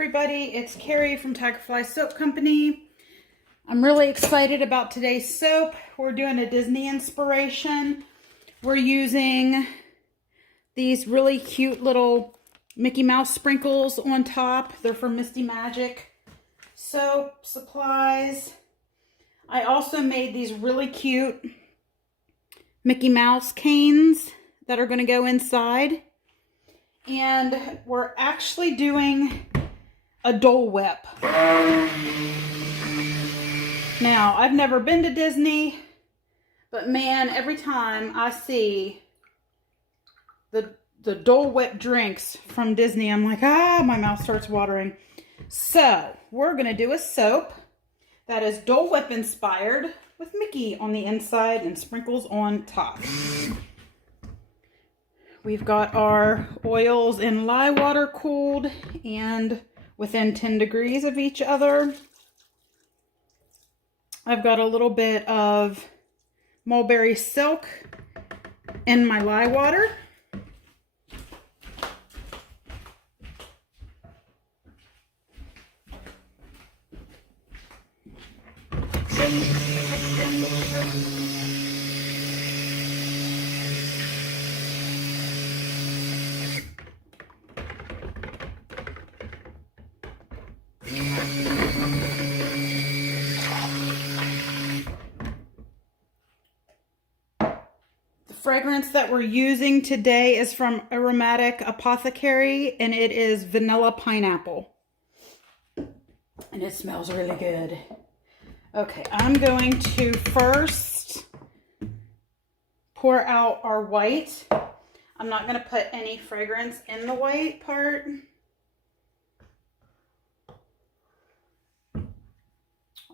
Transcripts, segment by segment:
everybody, it's Carrie from Tigerfly Soap Company. I'm really excited about today's soap. We're doing a Disney inspiration. We're using these really cute little Mickey Mouse sprinkles on top. They're from Misty Magic soap supplies. I also made these really cute Mickey Mouse canes that are going to go inside. And we're actually doing a Dole Whip. Now, I've never been to Disney, but man, every time I see the Dole Whip drinks from Disney, I'm like, my mouth starts watering. So, we're going to do a soap that is Dole Whip inspired with Mickey on the inside and sprinkles on top. We've got our oils in lye water cooled and within 10 degrees of each other. I've got a little bit of mulberry silk in my lye water. Fragrance that we're using today is from Aromatic Apothecary, and it is vanilla pineapple. And it smells really good. Okay, I'm going to first pour out our white. I'm not going to put any fragrance in the white part.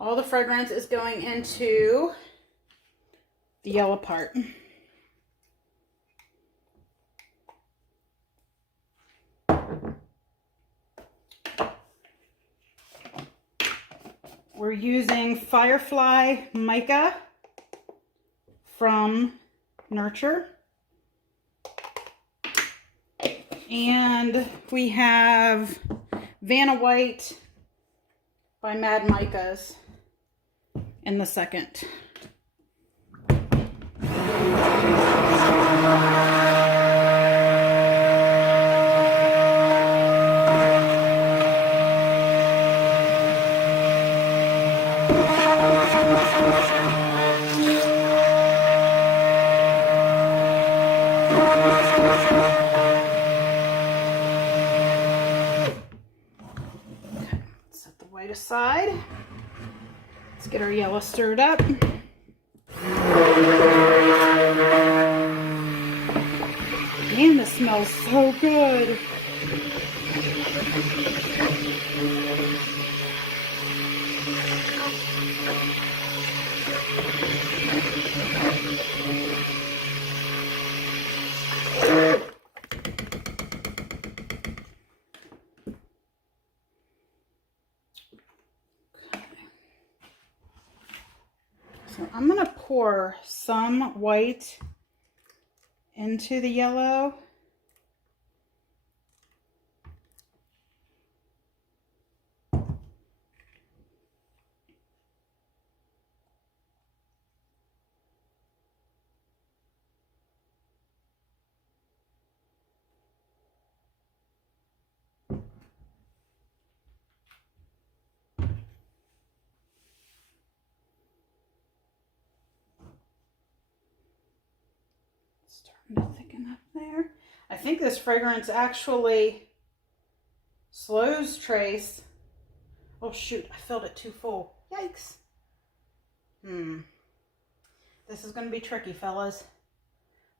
All the fragrance is going into the yellow part. We're using Firefly Mica from Nurture. And we have Vanna White by Mad Micas in the second. Set the white aside. Let's get our yellow stirred up. Man, this smells so good. So I'm going to pour some white into the yellow. Starting to thicken up there. I think this fragrance actually slows trace. Oh shoot, I filled it too full. Yikes. This is going to be tricky, fellas.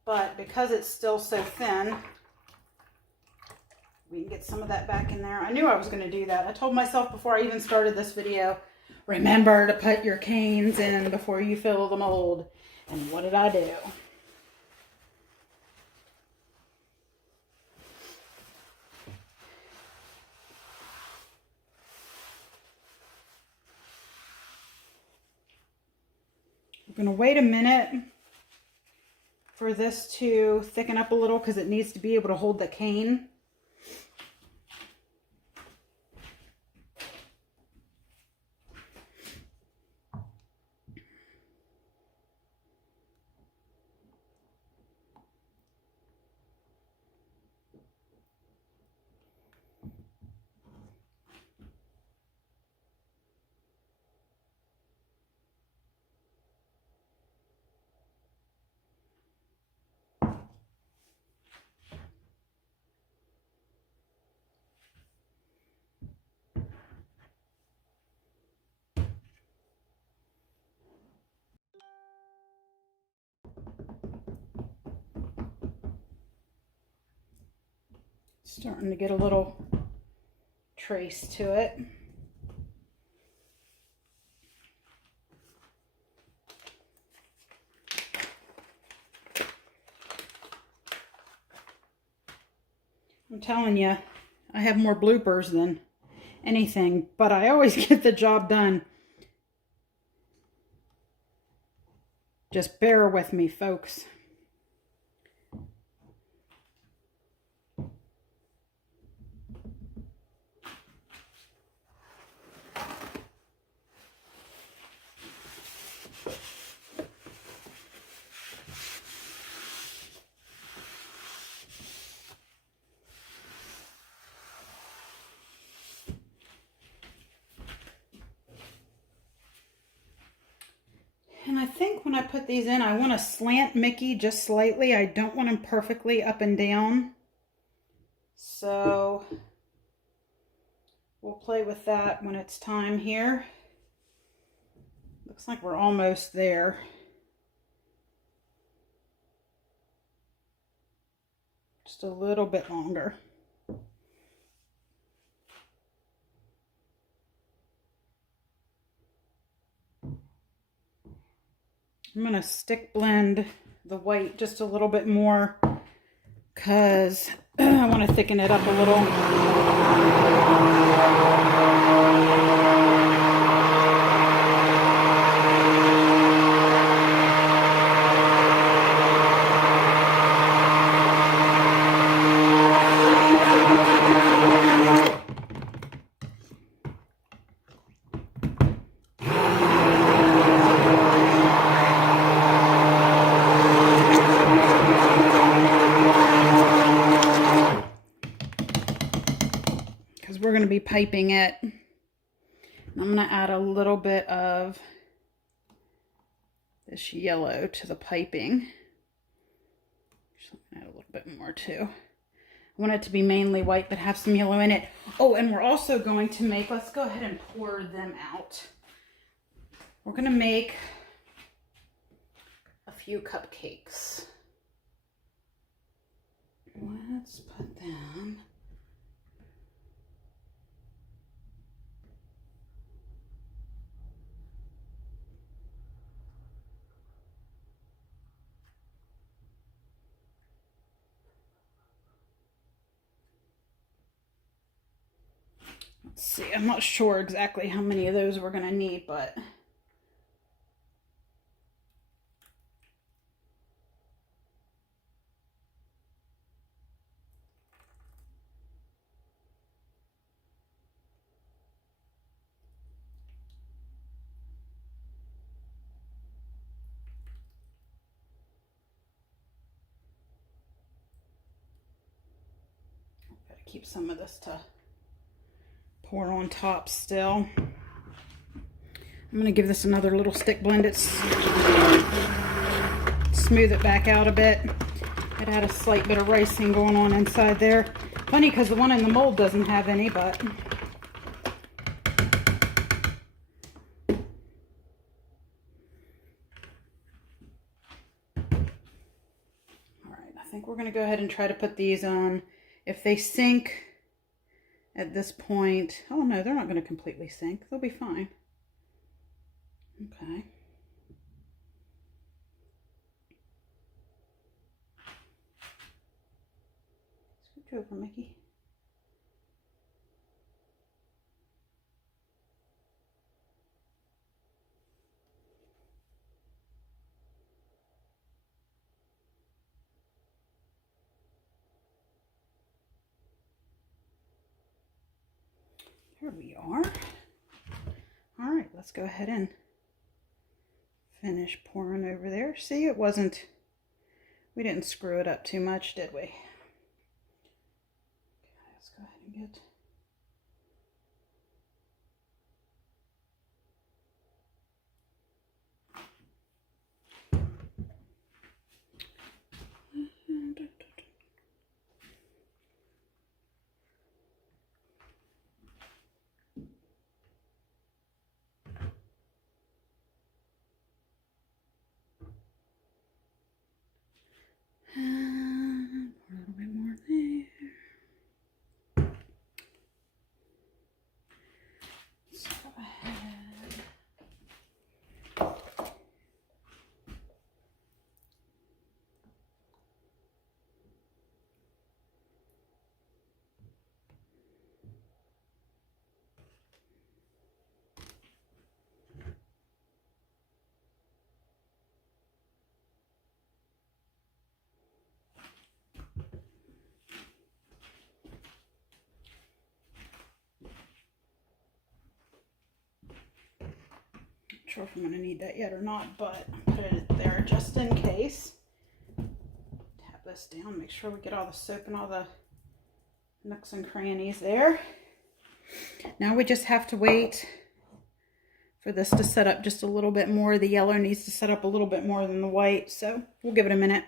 But because it's still so thin, we can get some of that back in there. I knew I was going to do that. I told myself before I even started this video, remember to put your canes in before you fill the mold. And what did I do? We're going to wait a minute for this to thicken up a little because it needs to be able to hold the cane. Starting to get a little trace to it. I'm telling you, I have more bloopers than anything, but I always get the job done. Just bear with me, folks. And I think when I put these in, I want to slant Mickey just slightly. I don't want him perfectly up and down. So we'll play with that when it's time here. Looks like we're almost there. Just a little bit longer. I'm going to stick blend the white just a little bit more because I want to thicken it up a little. We're going to be piping it. I'm going to add a little bit of this yellow to the piping. Just add a little bit more too. I want it to be mainly white but have some yellow in it. Oh, and we're also going to make, let's go ahead and pour them out. We're going to make a few cupcakes. Let's put them. Let's see, I'm not sure exactly how many of those we're going to need, but I've got to keep some of this to pour on top still. I'm going to give this another little stick blend. It's smooth it back out a bit. It had a slight bit of ricing going on inside there. Funny because the one in the mold doesn't have any, but alright, I think we're going to go ahead and try to put these on. If they sink at this point, oh no, they're not going to completely sink. They'll be fine. Okay. Scooch over, Mickey. Here we are. All right, let's go ahead and finish pouring over there. See, we didn't screw it up too much, did we? Okay, let's go ahead and get a little bit more there. sure if I'm going to need that yet or not, but put it there just in case. Tap this down, make sure we get all the soap and all the nooks and crannies there. Now we just have to wait for this to set up just a little bit more. The yellow needs to set up a little bit more than the white, so we'll give it a minute.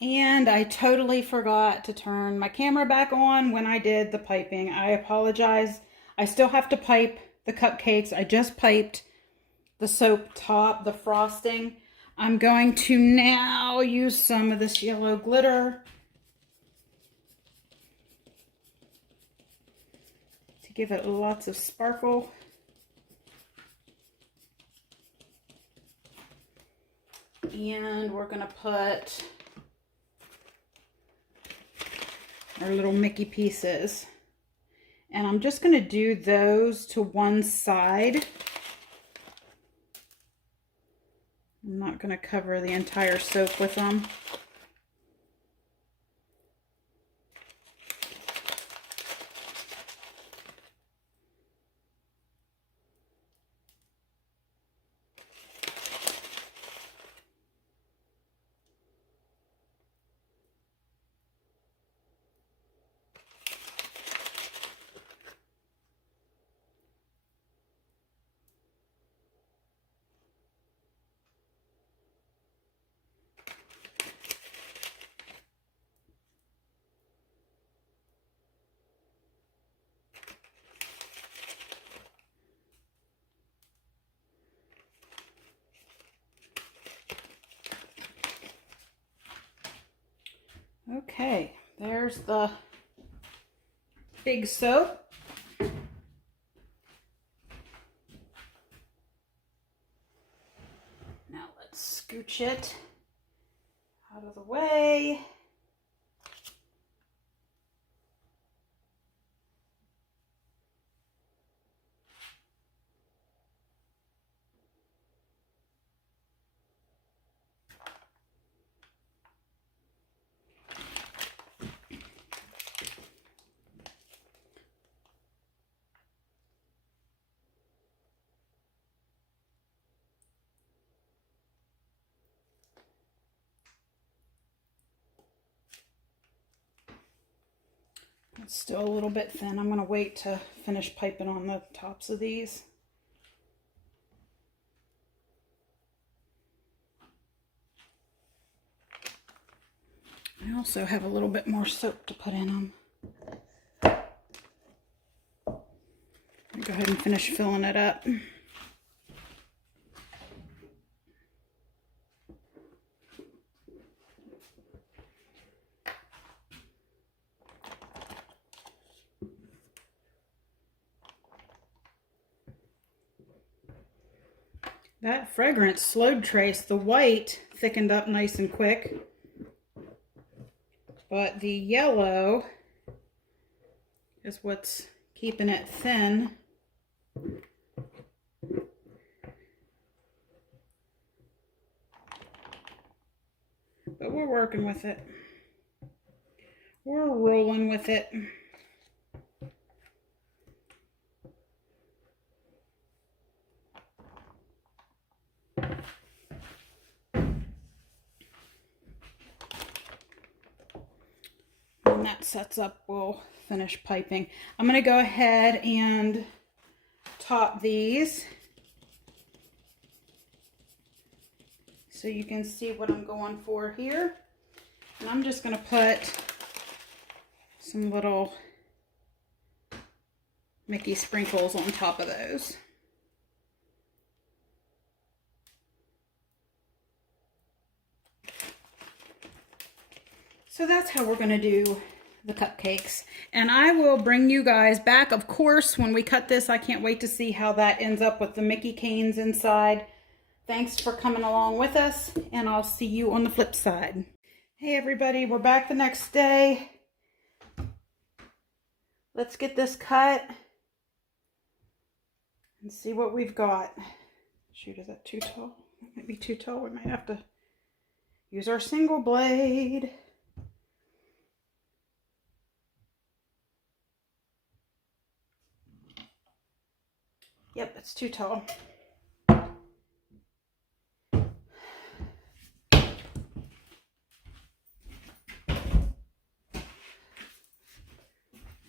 And I totally forgot to turn my camera back on when I did the piping. I apologize. I still have to pipe the cupcakes. I just piped the soap top, the frosting. I'm going to now use some of this yellow glitter to give it lots of sparkle. And we're going to put our little Mickey pieces. And I'm just going to do those to one side. I'm not going to cover the entire soap with them. Okay, there's the big soap. Now let's scooch it out of the way. It's still a little bit thin. I'm going to wait to finish piping on the tops of these. I also have a little bit more soap to put in them. I'll go ahead and finish filling it up. That fragrance slowed trace. The white thickened up nice and quick, but the yellow is what's keeping it thin. But we're working with it. We're rolling with it. When that sets up, we'll finish piping. I'm going to go ahead and top these so you can see what I'm going for here. And I'm just going to put some little Mickey sprinkles on top of those. So that's how we're going to do the cupcakes. And I will bring you guys back, of course, when we cut this. I can't wait to see how that ends up with the Mickey canes inside. Thanks for coming along with us, and I'll see you on the flip side. Hey everybody, we're back the next day. Let's get this cut and see what we've got. Shoot, is that too tall? That might be too tall. We might have to use our single blade. Yep, it's too tall.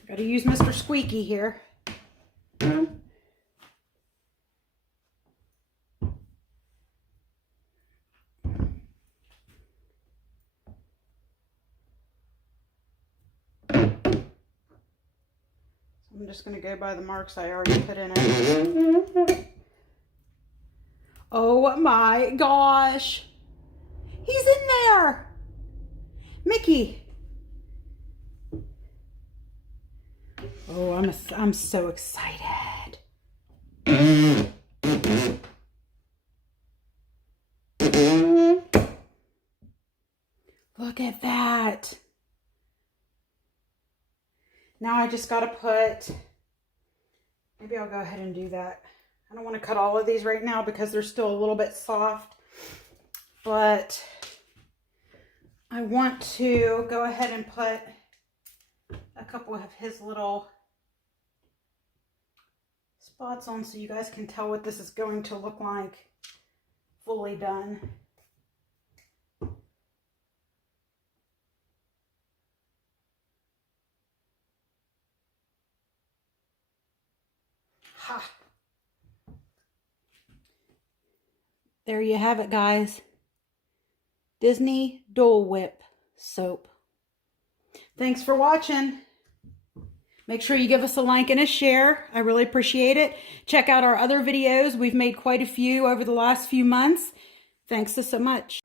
Got to use Mr. Squeaky here. I'm just going to go by the marks I already put in it. Oh my gosh. He's in there. Mickey. Oh, I'm so excited. Look at that. Now I just got to put, maybe I'll go ahead and do that. I don't want to cut all of these right now because they're still a little bit soft, but I want to go ahead and put a couple of his little spots on so you guys can tell what this is going to look like fully done. Ha! There you have it, guys. Disney Dole Whip soap. Thanks for watching. Make sure you give us a like and a share. I really appreciate it. Check out our other videos. We've made quite a few over the last few months. Thanks so much.